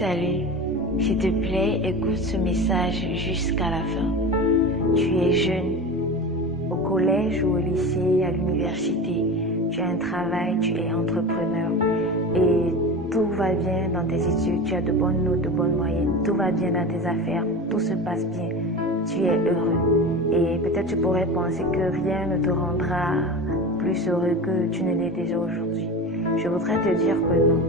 Salut, s'il te plaît, écoute ce message jusqu'à la fin. Tu es jeune, au collège ou au lycée, à l'université, tu as un travail, tu es entrepreneur et tout va bien dans tes études, tu as de bonnes notes, de bonnes moyennes, tout va bien dans tes affaires, tout se passe bien, tu es heureux. Et peut-être tu pourrais penser que rien ne te rendra plus heureux que tu ne l'es déjà aujourd'hui. Je voudrais te dire que non.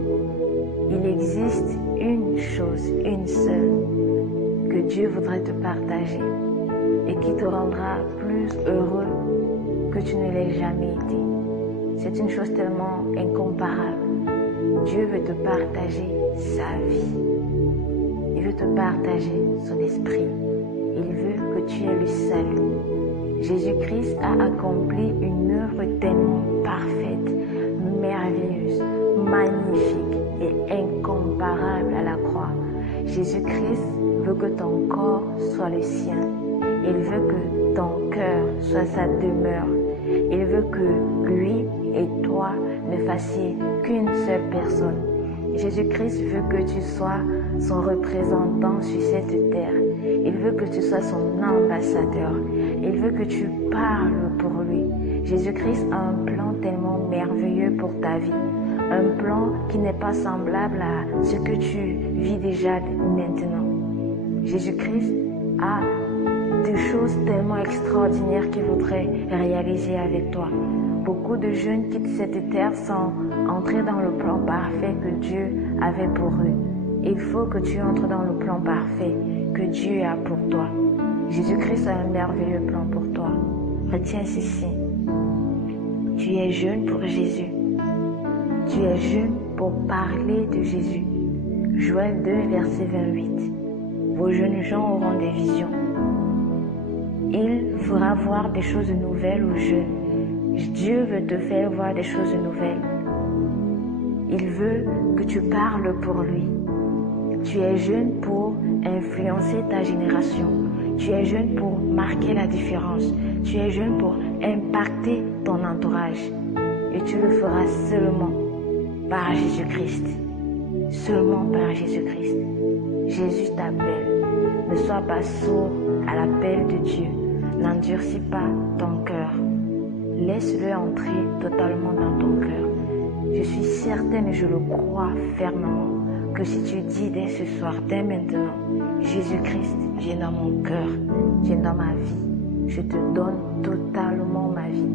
Il existe une chose, une seule, que Dieu voudrait te partager et qui te rendra plus heureux que tu ne l'aies jamais été. C'est une chose tellement incomparable. Dieu veut te partager sa vie. Il veut te partager son esprit. Il veut que tu aies le salut. Jésus-Christ a accompli une œuvre tellement parfaite, merveilleuse, magnifique et incomparable à la croix. Jésus-Christ veut que ton corps soit le sien. Il veut que ton cœur soit sa demeure. Il veut que lui et toi ne fassiez qu'une seule personne. Jésus-Christ veut que tu sois son représentant sur cette terre. Il veut que tu sois son ambassadeur. Il veut que tu parles pour lui. Jésus-Christ a un plan tellement merveilleux pour ta vie. Un plan qui n'est pas semblable à ce que tu vis déjà maintenant. Jésus-Christ a des choses tellement extraordinaires qu'il voudrait réaliser avec toi. Beaucoup de jeunes quittent cette terre sans entrer dans le plan parfait que Dieu avait pour eux. Il faut que tu entres dans le plan parfait que Dieu a pour toi. Jésus-Christ a un merveilleux plan pour toi. Retiens ceci. Tu es jeune pour Jésus. Tu es jeune pour parler de Jésus. Joël 2, verset 28. Vos jeunes gens auront des visions. Il fera voir des choses nouvelles aux jeunes. Dieu veut te faire voir des choses nouvelles. Il veut que tu parles pour lui. Tu es jeune pour influencer ta génération. Tu es jeune pour marquer la différence. Tu es jeune pour impacter ton entourage. Et tu le feras seulement par Jésus-Christ. Seulement par Jésus-Christ. Jésus t'appelle. Ne sois pas sourd à l'appel de Dieu. N'endurcis pas ton cœur. Laisse-le entrer totalement dans ton cœur. Je suis certaine et je le crois fermement que si tu dis dès ce soir, dès maintenant, Jésus-Christ, viens dans mon cœur, viens dans ma vie. Je te donne totalement ma vie.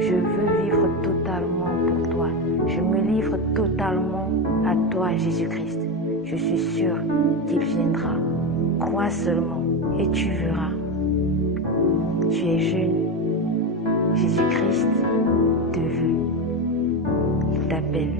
Je veux vivre totalement pour toi. Je me livre totalement à toi, Jésus-Christ. Je suis sûre qu'il viendra. Crois seulement et tu verras. Tu es jeune. Jésus-Christ te veut. Il t'appelle.